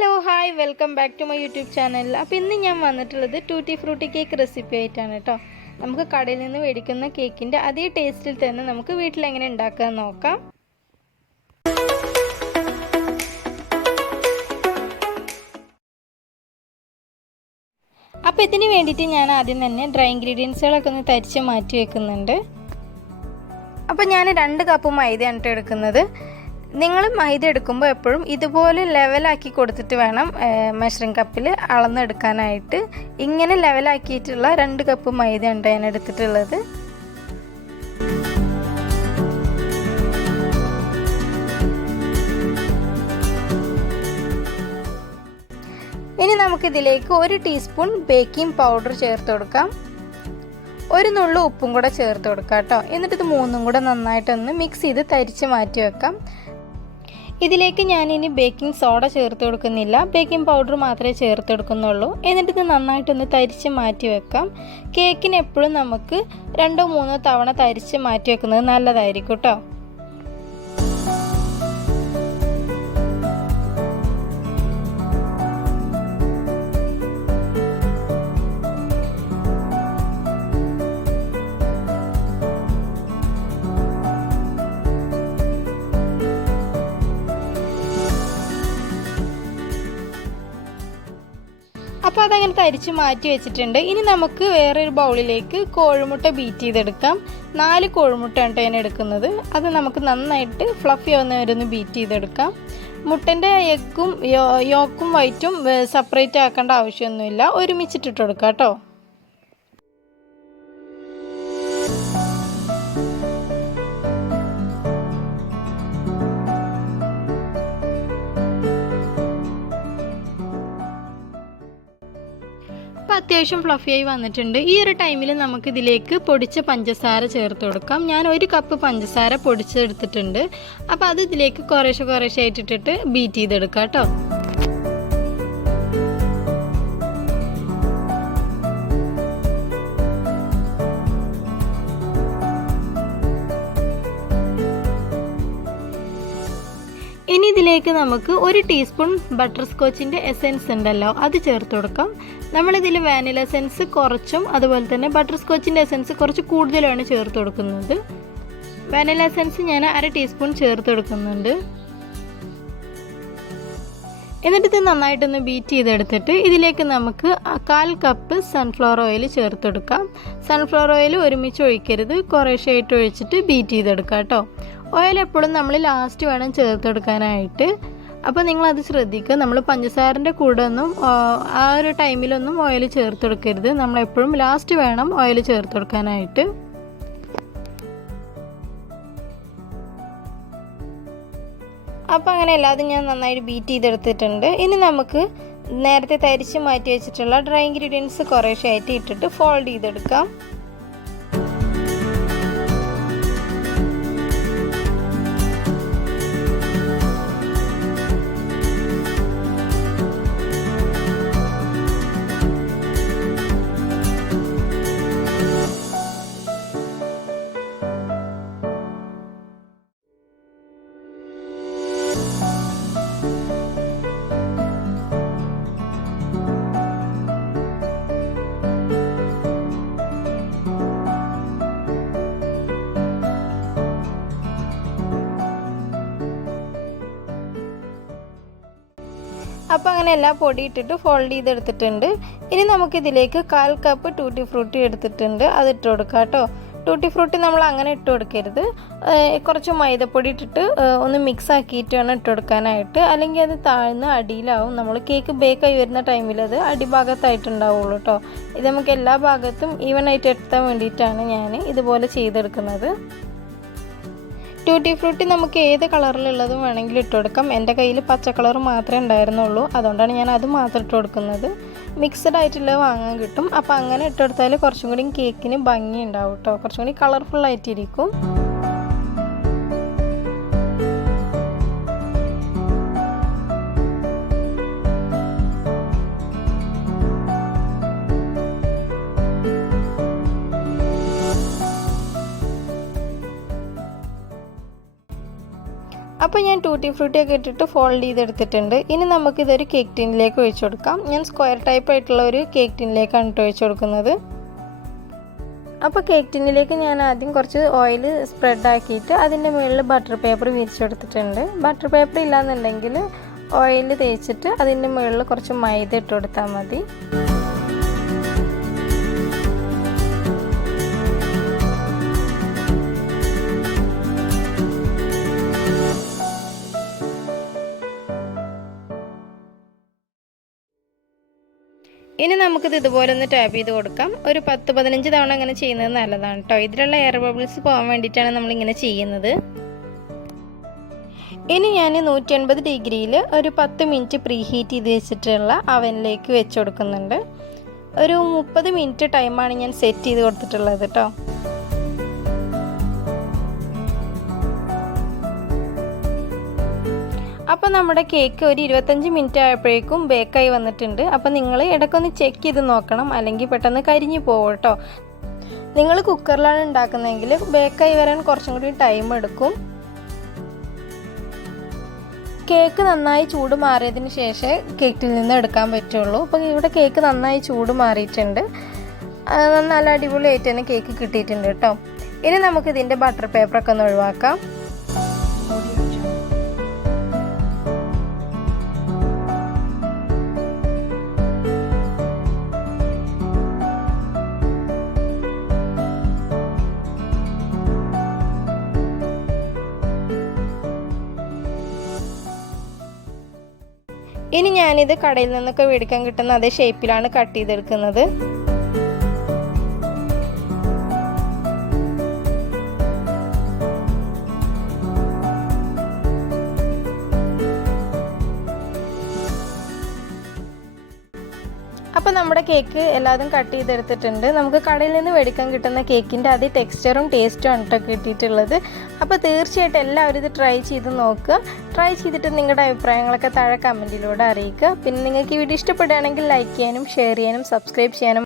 Hello, hi, welcome back to my YouTube channel. അപ്പോൾ ഇന്ന് ഞാൻ വന്നിട്ടുള്ളത് ടൂട്ടി ഫ്രൂട്ടി കേക്ക് റെസിപ്പി ആയിട്ടാണ് കേട്ടോ. നമുക്ക് കടയിൽ നിന്ന് മേടിക്കുന്ന കേക്കിൻ്റെ അതേ ടേസ്റ്റിൽ തന്നെ നമുക്ക് വീട്ടിൽ എങ്ങനെ ഉണ്ടാക്കാൻ നോക്കാം. അപ്പോൾ ഇതിന് വേണ്ടിയിട്ട് ഞാൻ ആദ്യം തന്നെ ഡ്രൈ ഇൻഗ്രീഡിയൻസുകളൊക്കെ ഒന്ന് തരിച്ച് മാറ്റി വെക്കുന്നുണ്ട്. അപ്പോൾ ഞാൻ 2 കപ്പ് മൈദയാണ് എടുക്കുന്നത്. നിങ്ങൾ മൈദ എടുക്കുമ്പോൾ എപ്പോഴും ഇതുപോലെ ലെവലാക്കി കൊടുത്തിട്ട് വേണം മെഷറിംഗ് കപ്പിൽ അളന്നെടുക്കാനായിട്ട്. ഇങ്ങനെ ലെവലാക്കിയിട്ടുള്ള 2 കപ്പ് മൈദയാണ് ഞാൻ എടുത്തിട്ടുള്ളത്. ഇനി നമുക്കിതിലേക്ക് 1 ടീസ്പൂൺ ബേക്കിംഗ് പൗഡർ ചേർത്ത് കൊടുക്കാം. 1 നുള്ളു ഉപ്പും കൂടെ ചേർത്ത് കൊടുക്കാം കേട്ടോ. എന്നിട്ട് ഇത് 3ഉം കൂടെ നന്നായിട്ടൊന്ന് മിക്സ് ചെയ്ത് തരിച്ച് മാറ്റി വെക്കാം. ഇതിലേക്ക് ഞാനിനി ബേക്കിംഗ് സോഡ ചേർത്ത് കൊടുക്കുന്നില്ല, ബേക്കിംഗ് പൗഡർ മാത്രമേ ചേർത്ത് കൊടുക്കുന്നുള്ളൂ. എന്നിട്ട് ഇത് നന്നായിട്ടൊന്ന് തരിച്ച് മാറ്റി വെക്കാം. കേക്കിന് എപ്പോഴും നമുക്ക് 2-3 തവണ തരിച്ച് മാറ്റി വെക്കുന്നത് നല്ലതായിരിക്കും കേട്ടോ. അപ്പോൾ അതങ്ങനെ തരിച്ച് മാറ്റി വെച്ചിട്ടുണ്ട്. ഇനി നമുക്ക് വേറൊരു ബൗളിലേക്ക് കോഴിമുട്ട ബീറ്റ് ചെയ്തെടുക്കാം. 4 കോഴിമുട്ടയാണ് ഞാൻ എടുക്കുന്നത്. അത് നമുക്ക് നന്നായിട്ട് ഫ്ലഫി ആവുന്നവരൊന്ന് ബീറ്റ് ചെയ്തെടുക്കാം. മുട്ടൻ്റെ എഗ്ഗും യോക്കും വൈറ്റും സെപ്പറേറ്റ് ആക്കേണ്ട ആവശ്യമൊന്നുമില്ല, ഒരുമിച്ചിട്ടിട്ട് കൊടുക്കാം കേട്ടോ. അപ്പോൾ അത്യാവശ്യം ഫ്ലഫിയായി വന്നിട്ടുണ്ട്. ഈ ഒരു ടൈമിൽ നമുക്കിതിലേക്ക് പൊടിച്ച പഞ്ചസാര ചേർത്ത് കൊടുക്കാം. ഞാൻ 1 കപ്പ് പഞ്ചസാര പൊടിച്ചെടുത്തിട്ടുണ്ട്. അപ്പോൾ അത് ഇതിലേക്ക് കുറേശ്ശെ ആയിട്ടിട്ട് ബീറ്റ് ചെയ്തെടുക്കാം കേട്ടോ. ഇനി ഇതിലേക്ക് നമുക്ക് 1 ടീസ്പൂൺ ബട്ടർ സ്കോച്ചിൻ്റെ എസെൻസ് ഉണ്ടല്ലോ, അത് ചേർത്ത് കൊടുക്കാം. നമ്മളിതിൽ വാനില എസെൻസ് കുറച്ചും അതുപോലെ തന്നെ ബട്ടർ സ്കോച്ചിൻ്റെ എസെൻസ് കുറച്ച് കൂടുതലാണ് ചേർത്ത് കൊടുക്കുന്നത്. വാനില എസെൻസ് ഞാൻ 1/2 ടീസ്പൂൺ ചേർത്ത് കൊടുക്കുന്നുണ്ട്. എന്നിട്ട് ഇത് നന്നായിട്ടൊന്ന് ബീറ്റ് ചെയ്തെടുത്തിട്ട് ഇതിലേക്ക് നമുക്ക് 1/4 കപ്പ് സൺഫ്ലവർ ഓയിൽ ചേർത്ത് കൊടുക്കാം. സൺഫ്ലവർ ഓയിൽ ഒരുമിച്ച് ഒഴിക്കരുത്, കുറേശ്ശെ ആയിട്ട് ഒഴിച്ചിട്ട് ബീറ്റ് ചെയ്തെടുക്കാം കേട്ടോ. ഓയിൽ എപ്പോഴും നമ്മൾ ലാസ്റ്റ് വേണം ചേർത്ത് കൊടുക്കാനായിട്ട്. അപ്പോൾ നിങ്ങളത് ശ്രദ്ധിക്കുക. നമ്മൾ പഞ്ചസാരൻ്റെ കൂടെ ഒന്നും ആ ഒരു ടൈമിലൊന്നും ഓയിൽ ചേർത്ത് കൊടുക്കരുത്. നമ്മളെപ്പോഴും ലാസ്റ്റ് വേണം ഓയിൽ ചേർത്ത് കൊടുക്കാനായിട്ട്. അപ്പോൾ അങ്ങനെ എല്ലാതും ഞാൻ നന്നായിട്ട് ബീറ്റ് ചെയ്തെടുത്തിട്ടുണ്ട്. ഇനി നമുക്ക് നേരത്തെ തരിച്ച് മാറ്റി വെച്ചിട്ടുള്ള ഡ്രൈ ഇൻഗ്രീഡിയൻസ് കുറേശ്ശെ ആയിട്ട് ഇട്ടിട്ട് ഫോൾഡ് ചെയ്തെടുക്കാം. അപ്പോൾ അങ്ങനെ എല്ലാ പൊടി ഇട്ടിട്ട് ഫോൾഡ് ചെയ്തെടുത്തിട്ടുണ്ട്. ഇനി നമുക്കിതിലേക്ക് 1/4 കപ്പ് ടൂട്ടി ഫ്രൂട്ടി എടുത്തിട്ടുണ്ട്, അത് ഇട്ട് കൊടുക്കാം കേട്ടോ. ടൂട്ടി ഫ്രൂട്ടി നമ്മൾ അങ്ങനെ ഇട്ട് കൊടുക്കരുത്, കുറച്ച് മൈദപ്പൊടി ഇട്ടിട്ട് ഒന്ന് മിക്സ് ആക്കിയിട്ട് വേണം ഇട്ട് കൊടുക്കാനായിട്ട്. അല്ലെങ്കിൽ അത് താഴ്ന്ന് അടിയിലാവും. നമ്മൾ കേക്ക് ബേക്കായി വരുന്ന ടൈമിൽ അത് അടിഭാഗത്തായിട്ടുണ്ടാവുള്ളൂ കേട്ടോ. ഇത് നമുക്ക് എല്ലാ ഭാഗത്തും ഈവനായിട്ട് എത്താൻ വേണ്ടിയിട്ടാണ് ഞാൻ ഇതുപോലെ ചെയ്തെടുക്കുന്നത്. ടൂട്ടി ഫ്രൂട്ടി നമുക്ക് ഏത് കളറിലുള്ളതും വേണമെങ്കിൽ ഇട്ട് കൊടുക്കാം. എൻ്റെ കയ്യിൽ പച്ച കളർ മാത്രമേ ഉണ്ടായിരുന്നുള്ളൂ, അതുകൊണ്ടാണ് ഞാൻ അത് മാത്രം ഇട്ട് കൊടുക്കുന്നത്. മിക്സഡ് ആയിട്ടുള്ളത് വാങ്ങാൻ കിട്ടും. അപ്പോൾ അങ്ങനെ ഇട്ട് കൊടുത്താൽ കുറച്ചും കൂടി കേക്കിന് ഭംഗി ഉണ്ടാവും കേട്ടോ, കുറച്ചും കൂടി കളർഫുള്ളായിട്ടിരിക്കും. അപ്പോൾ അപ്പോൾ ഞാൻ ടൂട്ടി ഫ്രൂട്ടിയൊക്കെ ഇട്ടിട്ട് ഫോൾഡ് ചെയ്തെടുത്തിട്ടുണ്ട്. ഇനി നമുക്കിതൊരു കേക്ക് ടിന്നിലേക്ക് ഒഴിച്ചു കൊടുക്കാം. ഞാൻ സ്ക്വയർ ടൈപ്പ് ആയിട്ടുള്ള ഒരു കേക്ക് ടിന്നിലേക്കാണ് ഒഴിച്ചു കൊടുക്കുന്നത്. അപ്പോൾ കേക്ക് ടിന്നിലേക്ക് ഞാൻ ആദ്യം കുറച്ച് ഓയിൽ സ്പ്രെഡ് ആക്കിയിട്ട് അതിൻ്റെ മുകളിൽ ബട്ടർ പേപ്പർ വിരിച്ചെടുത്തിട്ടുണ്ട്. ബട്ടർ പേപ്പർ ഇല്ലാന്നുണ്ടെങ്കിൽ ഓയിൽ തേച്ചിട്ട് അതിൻ്റെ മുകളിൽ കുറച്ച് മൈദ ഇട്ട് കൊടുത്താൽ മതി. ഇനി നമുക്കിത് ഇതുപോലെ ഒന്ന് ടാപ്പ് ചെയ്ത് കൊടുക്കാം. ഒരു 10-15 തവണ അങ്ങനെ ചെയ്യുന്നത് നല്ലതാണ് കേട്ടോ. ഇതിലുള്ള എയർ ബബിൾസ് പോകാൻ വേണ്ടിയിട്ടാണ് നമ്മളിങ്ങനെ ചെയ്യുന്നത്. ഇനി ഞാൻ 180 ഡിഗ്രിയിൽ ഒരു 10 മിനിറ്റ് പ്രീ ഹീറ്റ് ചെയ്ത് വെച്ചിട്ടുള്ള അവനിലേക്ക് വെച്ച് കൊടുക്കുന്നുണ്ട്. ഒരു 30 മിനിറ്റ് ടൈമാണ് ഞാൻ സെറ്റ് ചെയ്ത് കൊടുത്തിട്ടുള്ളത് കേട്ടോ. അപ്പോൾ നമ്മുടെ കേക്ക് ഒരു 25 മിനിറ്റ് ആയപ്പോഴേക്കും ബേക്കായി വന്നിട്ടുണ്ട്. അപ്പോൾ നിങ്ങൾ ഇടയ്ക്കൊന്ന് ചെക്ക് ചെയ്ത് നോക്കണം, അല്ലെങ്കിൽ പെട്ടെന്ന് കരിഞ്ഞു പോകും കേട്ടോ. നിങ്ങൾ കുക്കറിലാണ് ഉണ്ടാക്കുന്നതെങ്കിൽ ബേക്കായി വരാൻ കുറച്ചും കൂടി ടൈം എടുക്കും. കേക്ക് നന്നായി ചൂട് മാറിയതിന് ശേഷമേ കേക്കിൽ നിന്ന് എടുക്കാൻ പറ്റുള്ളൂ. അപ്പോൾ ഇവിടെ കേക്ക് നന്നായി ചൂട് മാറിയിട്ടുണ്ട്. നല്ല അടിപൊളിയായിട്ട് തന്നെ കേക്ക് കിട്ടിയിട്ടുണ്ട് കേട്ടോ. ഇനി നമുക്കിതിൻ്റെ ബട്ടർ പേപ്പറൊക്കെ ഒന്ന് ഒഴിവാക്കാം. ഇനി ഞാനിത് കടയിൽ നിന്നൊക്കെ മേടിക്കാൻ കിട്ടുന്ന അതേ ഷേപ്പിലാണ് കട്ട് ചെയ്തെടുക്കുന്നത്. അപ്പോൾ നമ്മുടെ കേക്ക് എല്ലാതും കട്ട് ചെയ്തെടുത്തിട്ടുണ്ട്. നമുക്ക് കടയിൽ നിന്ന് മേടിക്കാൻ കിട്ടുന്ന കേക്കിൻ്റെ അതേ ടെക്സ്ചറും ടേസ്റ്റും ആണ് കേട്ടോ കിട്ടിയിട്ടുള്ളത്. അപ്പോൾ തീർച്ചയായിട്ടും എല്ലാവരും ഇത് ട്രൈ ചെയ്ത് നോക്കുക. ട്രൈ ചെയ്തിട്ട് നിങ്ങളുടെ അഭിപ്രായങ്ങളൊക്കെ താഴെ കമൻറ്റിലൂടെ അറിയിക്കുക. പിന്നെ നിങ്ങൾക്ക് ഈ വീഡിയോ ഇഷ്ടപ്പെടുകയാണെങ്കിൽ ലൈക്ക് ചെയ്യാനും ഷെയർ ചെയ്യാനും സബ്സ്ക്രൈബ് ചെയ്യാനും